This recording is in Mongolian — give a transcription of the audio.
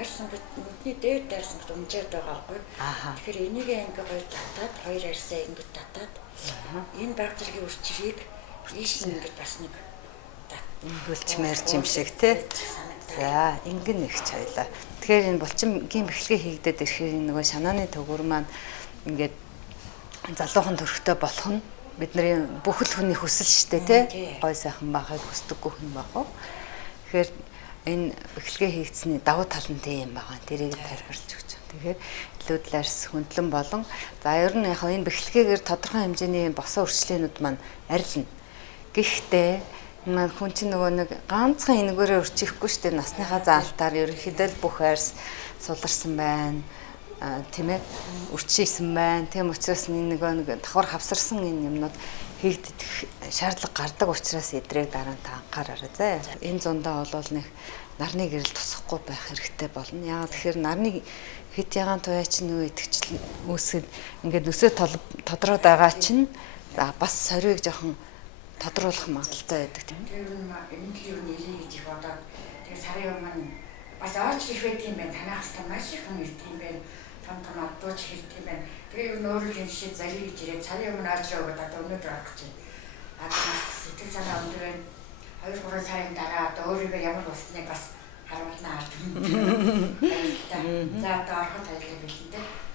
арьс нүдний дээр дайрсан гэж унжаад байгаа байхгүй. Тэгэхээр энийг ингээ гоё татаад хоёр арьсаа ингээ татаад энэ баг зэргийн үрчгийг ийш нь ингээ бас нэг ингүүлчмээр юм шиг тий. За ингэн их чайлаа. Тэгэхээр энэ булчингийн бэхлэгээ хийгдээд ирэхээр нөгөө шанааны төгөр маань ингээд залуухан төрхтэй болох нь бидний бүх л хүний хүсэл шүү дээ тий. Гой сайхан байхыг хүсдэггүй хүн баг. Тэгэхээр энэ бэхлэгээ хийгдсэний давуу тал нь тийм байгаа. Тэрийг тайлбарлаж өгч байна. Тэгэхээр илүүдл арьс хөндлөн болон за ер нь яг энэ бэхлэгээгээр тодорхой хэмжээний босоо өрчлөөнүүд маань арилна. Гэхдээ маань хүн чинь нөгөө нэг ганцхан энэгээрээ өрчихгүй шүү дээ. Насныхаа заалтаар ерөнхийдөө л бүх арьс суларсан байна. Тийм ээ өрчижсэн байна. Тийм учраас нэг давхар хавсарсан энэ юмнууд хийгдэх шаардлага гардаг учраас эдрийг дараа нь та анхаараарай заа. Энэ зундаа бол нэг нарны гэрэл тусахгүй байх хэрэгтэй болно. Яагаад тэгэхээр нарны хит ягаан туяа чинь нөгөө итгэжл үүсгэд ингээд өсөө тодроод байгаа чинь бас сорийг жоохон тодруулах магадaltaй байдаг тийм. Тэр нь энэ юу нэрий гэж их одоо тэр сарын өмнө бас орж ирэх байт юм байна. Танаас та маш их хүн ирд юм байна. Том адууч ирд юм байна. Тэгээ юу нөөрөл энэ шиг зарий гэж ирээд сарын өмнө орж ирээ гэдэг одоо өнөөдөр орох гэж байна. Сэтгэл санаа өндөр 2-3 сарын дараа одоо өөрийгөө ямар болсныг бас харуулна ард. За одоо ороход ажиллаж байна.